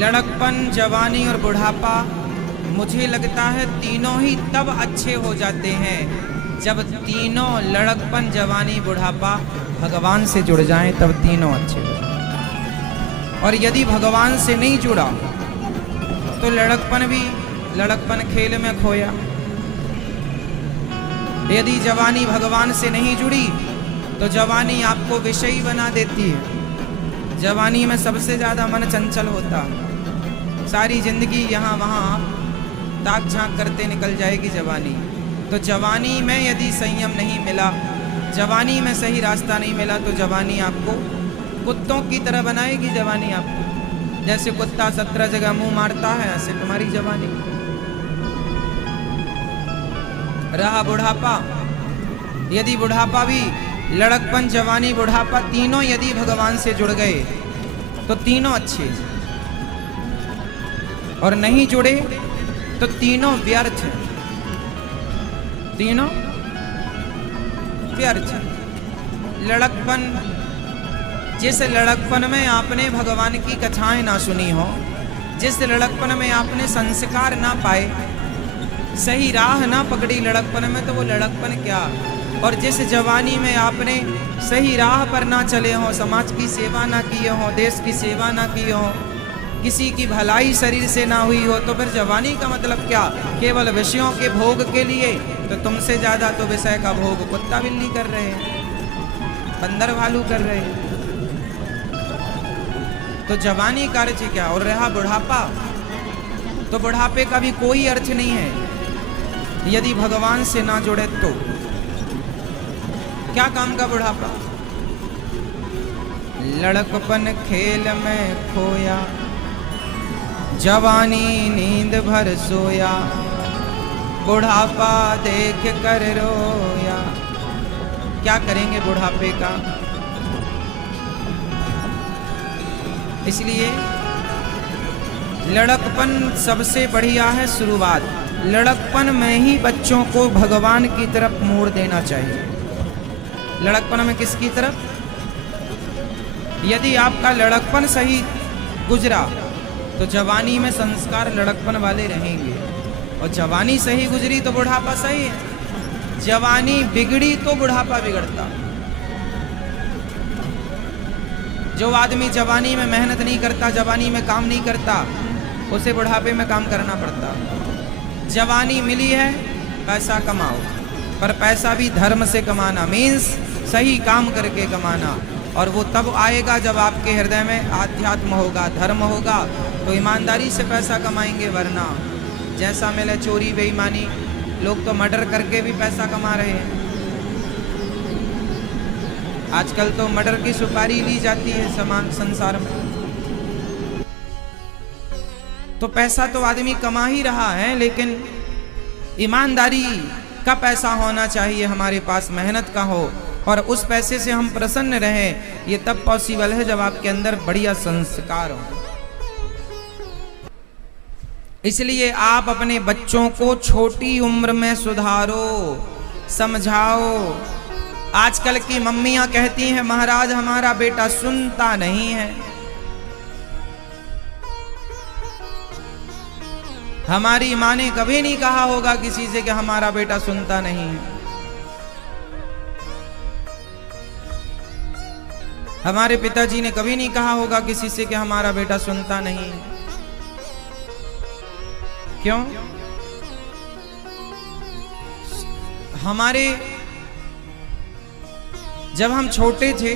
लड़कपन, जवानी और बुढ़ापा, मुझे लगता है तीनों ही तब अच्छे हो जाते हैं जब तीनों लड़कपन, जवानी, बुढ़ापा भगवान से जुड़ जाएं, तब तीनों अच्छे हो जाएं। और यदि भगवान से नहीं जुड़ा तो लड़कपन खेल में खोया। यदि जवानी भगवान से नहीं जुड़ी तो जवानी आपको विषयी बना देती है। जवानी में सबसे ज़्यादा मन चंचल होता, सारी जिंदगी यहाँ वहाँ ताक झांक करते निकल जाएगी जवानी। तो जवानी में यदि संयम नहीं मिला, जवानी में सही रास्ता नहीं मिला, तो जवानी आपको कुत्तों की तरह बनाएगी। जवानी आपको, जैसे कुत्ता 17 जगह मुंह मारता है, ऐसे तुम्हारी जवानी। रहा बुढ़ापा, यदि बुढ़ापा भी, लड़कपन, जवानी, बुढ़ापा तीनों यदि भगवान से जुड़ गए तो तीनों अच्छे, और नहीं जुड़े तो तीनों व्यर्थ, तीनों व्यर्थ। लड़कपन, जिस लड़कपन में आपने भगवान की कथाएं ना सुनी हो, जिस लड़कपन में आपने संस्कार ना पाए, सही राह ना पकड़ी लड़कपन में, तो वो लड़कपन क्या। और जिस जवानी में आपने सही राह पर ना चले हो, समाज की सेवा ना किए हो, देश की सेवा ना की हो, किसी की भलाई शरीर से ना हुई हो, तो फिर जवानी का मतलब क्या? केवल विषयों के भोग के लिए। तो तुमसे ज्यादा तो विषय का भोग कुत्ता बिल्ली कर रहे हैं, बंदर भालू कर रहे हैं। तो जवानी का अर्थ क्या? और रहा बुढ़ापा, तो बुढ़ापे का भी कोई अर्थ नहीं है यदि भगवान से ना जुड़े तो। क्या काम का बुढ़ापा? लड़कपन खेल में खोया, जवानी नींद भर सोया, बुढ़ापा देख कर रोया। क्या करेंगे बुढ़ापे का? इसलिए लड़कपन सबसे बढ़िया है शुरुआत। लड़कपन में ही बच्चों को भगवान की तरफ मोड़ देना चाहिए। लड़कपन में किसकी तरफ? यदि आपका लड़कपन सही गुजरा तो जवानी में संस्कार लड़कपन वाले रहेंगे, और जवानी सही गुजरी तो बुढ़ापा सही है। जवानी बिगड़ी तो बुढ़ापा बिगड़ता। जो आदमी जवानी में मेहनत नहीं करता, जवानी में काम नहीं करता, उसे बुढ़ापे में काम करना पड़ता। जवानी मिली है, पैसा कमाओ, पर पैसा भी धर्म से कमाना, मीन्स सही काम करके कमाना। और वो तब आएगा जब आपके हृदय में आध्यात्म होगा, धर्म होगा, तो ईमानदारी से पैसा कमाएंगे। वरना जैसा मिले चोरी बेईमानी, लोग तो मर्डर करके भी पैसा कमा रहे हैं। आजकल तो मर्डर की सुपारी ली जाती है समान संसार में। तो पैसा तो आदमी कमा ही रहा है, लेकिन ईमानदारी का पैसा होना चाहिए हमारे पास, मेहनत का हो, और उस पैसे से हम प्रसन्न रहें। ये तब पॉसिबल है जब आपके अंदर बढ़िया संस्कार हो। इसलिए आप अपने बच्चों को छोटी उम्र में सुधारो, समझाओ। आजकल की मम्मियां कहती हैं, महाराज हमारा बेटा सुनता नहीं है, हमारी माँ ने कभी नहीं कहा होगा किसी से कि हमारा बेटा सुनता नहीं है। हमारे पिताजी ने कभी नहीं कहा होगा किसी से कि हमारा बेटा सुनता नहीं है। क्यों? हमारे जब हम छोटे थे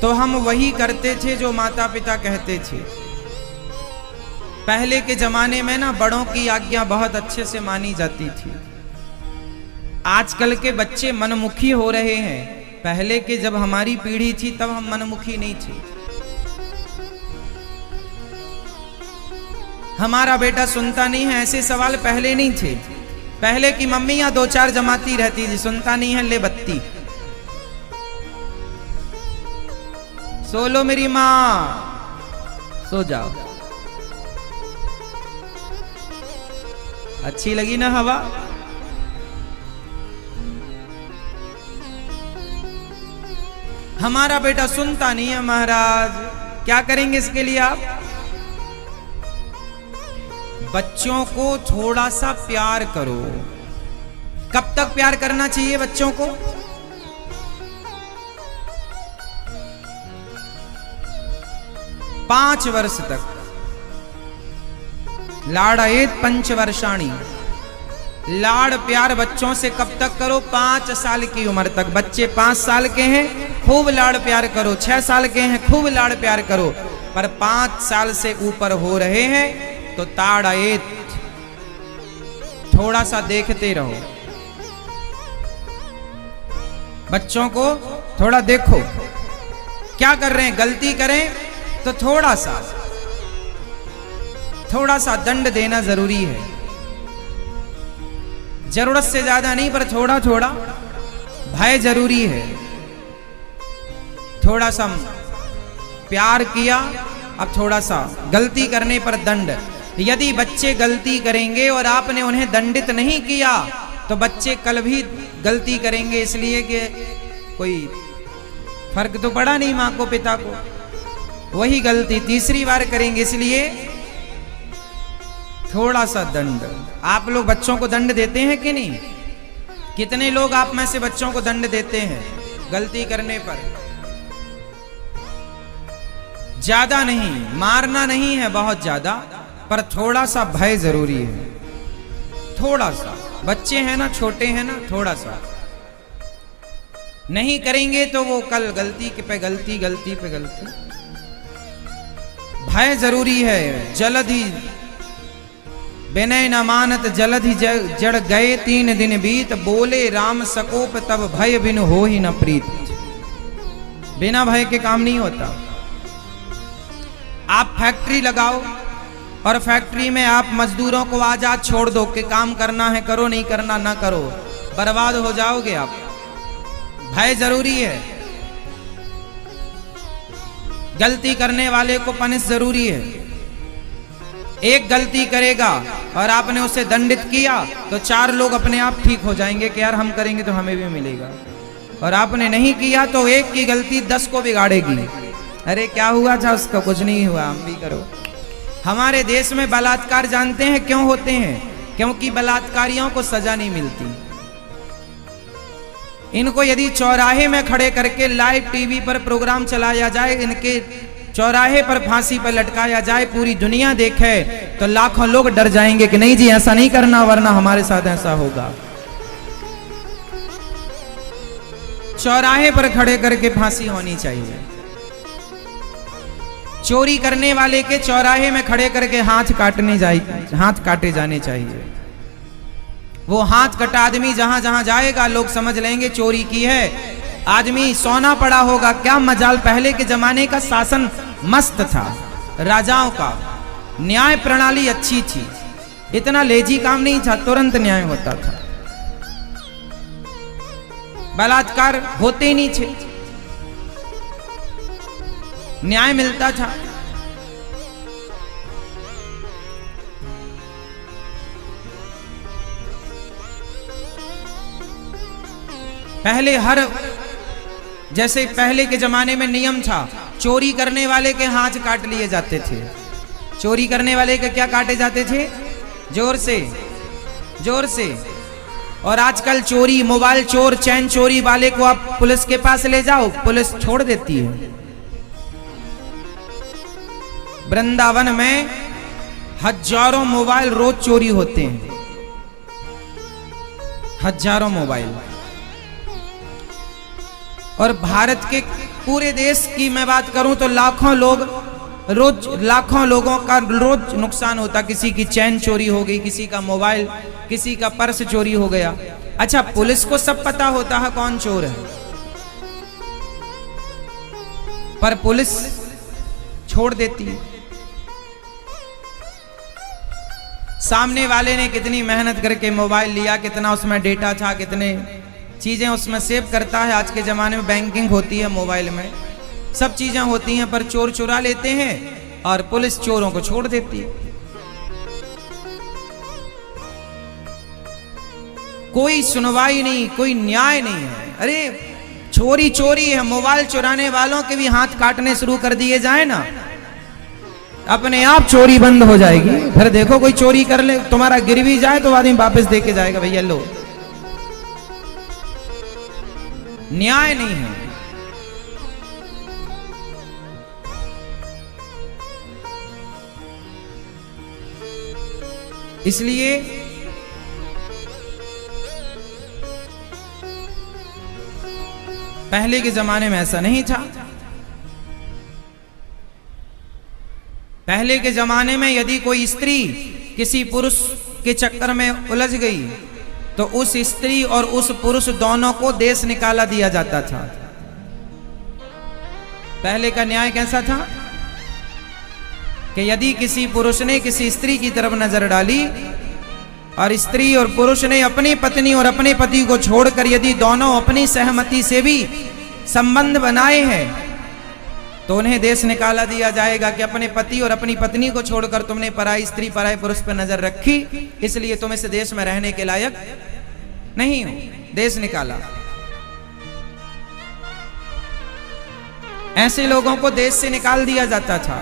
तो हम वही करते थे जो माता पिता कहते थे। पहले के जमाने में ना बड़ों की आज्ञा बहुत अच्छे से मानी जाती थी। आजकल के बच्चे मनमुखी हो रहे हैं। पहले के जब हमारी पीढ़ी थी तब हम मनमुखी नहीं थे। हमारा बेटा सुनता नहीं है, ऐसे सवाल पहले नहीं थे। पहले की मम्मियां 2-4 जमाती रहती थी, सुनता नहीं है, ले बत्ती, सो लो मेरी माँ, सो जाओ। अच्छी लगी ना हवा? हमारा बेटा सुनता नहीं है महाराज, क्या करेंगे इसके लिए आप? बच्चों को थोड़ा सा प्यार करो। कब तक प्यार करना चाहिए बच्चों को? पांच वर्ष तक। लाड़येत पंचवर्षाणि। लाड़ प्यार बच्चों से कब तक करो? 5 साल की उम्र तक। बच्चे 5 साल के हैं, खूब लाड़ प्यार करो। 6 साल के हैं, खूब लाड़ प्यार करो। पर 5 साल से ऊपर हो रहे हैं तो ताड़येत, थोड़ा सा देखते रहो। बच्चों को थोड़ा देखो क्या कर रहे हैं। गलती करें तो थोड़ा सा दंड देना जरूरी है। जरूरत से ज्यादा नहीं, पर थोड़ा थोड़ा भय जरूरी है। थोड़ा सा प्यार किया, अब थोड़ा सा गलती करने पर दंड। यदि बच्चे गलती करेंगे और आपने उन्हें दंडित नहीं किया तो बच्चे कल भी गलती करेंगे, इसलिए कि कोई फर्क तो पड़ा नहीं मां को पिता को। वही गलती तीसरी बार करेंगे, इसलिए थोड़ा सा दंड। आप लोग बच्चों को दंड देते हैं कि नहीं? कितने लोग आप में से बच्चों को दंड देते हैं गलती करने पर? ज्यादा नहीं, मारना नहीं है बहुत ज्यादा, पर थोड़ा सा भय जरूरी है। थोड़ा सा, बच्चे हैं ना, छोटे हैं ना, थोड़ा सा नहीं करेंगे तो वो कल गलती पे गलती, गलती पे गलती। भय जरूरी है। जलधि विनय न मानत जलधि जड़ गए 3 दिन बीत, बोले राम सकोप तब भय बिन हो ही न प्रीत। बिना भय के काम नहीं होता। आप फैक्ट्री लगाओ और फैक्ट्री में आप मजदूरों को आजाद छोड़ दो कि काम करना है करो, नहीं करना ना करो, बर्बाद हो जाओगे आप। भय जरूरी है। गलती करने वाले को पनिश जरूरी है। एक गलती करेगा और आपने उसे दंडित किया तो 4 लोग अपने आप ठीक हो जाएंगे कि यार हम करेंगे तो हमें भी मिलेगा, और आपने नहीं किया तो एक की गलती 10 को बिगाड़ेगी। अरे क्या हुआ था उसका? कुछ नहीं हुआ, हम भी करो। हमारे देश में बलात्कार जानते हैं क्यों होते हैं? क्योंकि बलात्कारियों को सजा नहीं मिलती। इनको यदि चौराहे में खड़े करके लाइव टीवी पर प्रोग्राम चलाया जाए, इनके चौराहे पर फांसी पर लटकाया जाए, पूरी दुनिया देखे तो लाखों लोग डर जाएंगे कि नहीं जी ऐसा नहीं करना वरना हमारे साथ ऐसा होगा। चौराहे पर खड़े करके फांसी होनी चाहिए। चोरी करने वाले के चौराहे में खड़े करके हाथ काटे जाने चाहिए। वो हाथ कटा आदमी जहां जहां जाएगा लोग समझ लेंगे चोरी की है। आदमी सोना पड़ा होगा, क्या मजाल, पहले के जमाने का शासन मस्त था, राजाओं का न्याय प्रणाली अच्छी थी, इतना लेजी काम नहीं था, तुरंत न्याय होता था, बलात्कार होते ही नहीं थे, न्याय मिलता था। पहले जैसे पहले के जमाने में नियम था, चोरी करने वाले के हाथ काट लिए जाते थे। चोरी करने वाले के क्या काटे जाते थे? जोर से। और आजकल चोरी, मोबाइल चोर, चैन चोरी वाले को आप पुलिस के पास ले जाओ, पुलिस छोड़ देती है। वृंदावन में हजारों मोबाइल रोज चोरी होते हैं, हजारों मोबाइल। और भारत के पूरे देश की मैं बात करूं तो लाखों लोगों का रोज नुकसान होता। किसी की चैन चोरी हो गई, किसी का मोबाइल, किसी का पर्स चोरी हो गया। अच्छा, पुलिस को सब पता होता है कौन चोर है, पर पुलिस छोड़ देती है। सामने वाले ने कितनी मेहनत करके मोबाइल लिया, कितना उसमें डेटा था, कितने चीजें उसमें सेव करता है। आज के जमाने में बैंकिंग होती है मोबाइल में, सब चीजें होती हैं, पर चोर चुरा लेते हैं और पुलिस चोरों को छोड़ देती है। कोई सुनवाई नहीं, कोई न्याय नहीं है। अरे चोरी चोरी है, मोबाइल चुराने वालों के भी हाथ काटने शुरू कर दिए जाए ना, अपने आप चोरी बंद हो जाएगी। फिर देखो कोई चोरी कर ले, तुम्हारा गिर भी जाए तो आदमी वापस दे के जाएगा, भैया लो। न्याय नहीं है। इसलिए पहले के जमाने में ऐसा नहीं था। पहले के जमाने में यदि कोई स्त्री किसी पुरुष के चक्कर में उलझ गई तो उस स्त्री और उस पुरुष दोनों को देश निकाला दिया जाता था। पहले का न्याय कैसा था कि यदि किसी पुरुष ने किसी स्त्री की तरफ नजर डाली और स्त्री और पुरुष ने अपनी पत्नी और अपने पति को छोड़कर यदि दोनों अपनी सहमति से भी संबंध बनाए हैं तो उन्हें देश निकाला दिया जाएगा कि अपने पति और अपनी पत्नी को छोड़कर तुमने पराई स्त्री पराई पुरुष पर नजर रखी, इसलिए तुम इस देश में रहने के लायक नहीं हो, देश निकाला। ऐसे लोगों को देश से निकाल दिया जाता था।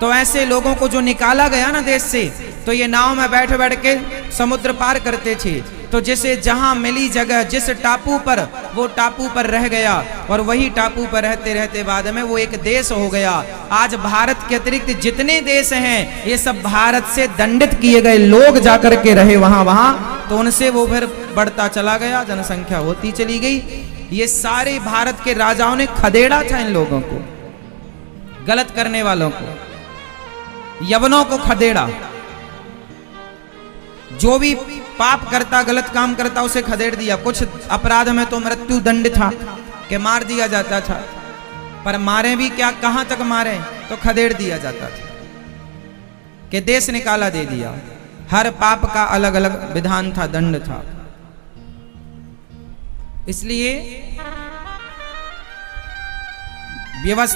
तो ऐसे लोगों को जो निकाला गया ना देश से, तो ये नाव में बैठ बैठ के समुद्र पार करते थे। तो जिसे जहां मिली जगह, जिस टापू पर, वो टापू पर रह गया और वही टापू पर रहते रहते बाद में वो एक देश हो गया। आज भारत के अतिरिक्त जितने देश हैं ये सब भारत से दंडित किए गए लोग जाकर के रहे वहां, तो उनसे वो फिर बढ़ता चला गया, जनसंख्या होती चली गई। ये सारे भारत के राजाओं ने खदेड़ा था इन लोगों को, गलत करने वालों को, यवनों को खदेड़ा। जो भी पाप करता, गलत काम करता, उसे खदेड़ दिया। कुछ अपराध में तो मृत्यु दंड था कि मार दिया जाता था, पर मारे भी क्या, कहां तक मारे, तो खदेड़ दिया जाता था कि देश निकाला दे दिया। हर पाप का अलग अलग विधान था, दंड था। इसलिए व्यवस्था